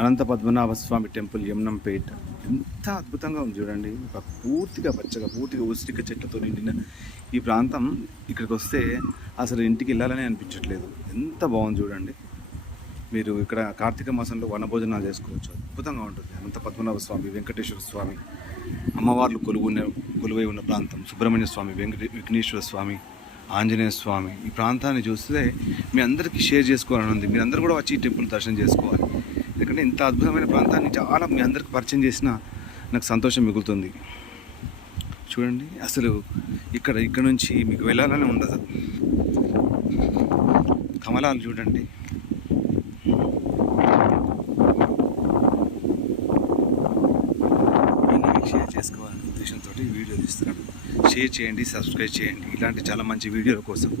అనంత పద్మనాభ స్వామి temple యమునంపేట్ ఎంత అద్భుతంగా ఉంది చూడండి. ఒక పూర్తిగా పచ్చగా పూర్తిగా ఉసిరిక చెట్లతో నిండిన ఈ ప్రాంతం. ఇక్కడికి వస్తే అసలు ఇంటికి వెళ్ళాలని అనిపించట్లేదు. ఎంత బాగుంది చూడండి. మీరు ఇక్కడ కార్తీక మాసంలో వనభోజనాలు చేసుకోవచ్చు. అద్భుతంగా ఉంటుంది. అనంత పద్మనాభ స్వామి, వెంకటేశ్వర స్వామి, అమ్మవార్లు కొలువై ఉన్న ప్రాంతం, సుబ్రహ్మణ్య స్వామి, విఘ్నేశ్వర స్వామి, ఆంజనేయ స్వామి. ఈ ప్రాంతాన్ని చూస్తే మీ అందరికీ షేర్ చేసుకోవాలని ఉంది. మీరు అందరూ కూడా వచ్చి ఈ టెంపుల్ దర్శనం చేసుకోవాలి. ఎందుకంటే ఇంత అద్భుతమైన ప్రాంతాన్ని చాలా మీ అందరికి పరిచయం చేసిన నాకు సంతోషం మిగులుతుంది. చూడండి, అసలు ఇక్కడ నుంచి మీకు వెళ్ళాలని ఉండదు. కమలాలు చూడండి. ఇవన్నీ మీకు షేర్ చేసుకోవాలనే ఉద్దేశంతో వీడియో తీస్తున్నాను. షేర్ చేయండి, సబ్స్క్రైబ్ చేయండి. ఇలాంటి చాలా మంచి వీడియోల కోసం.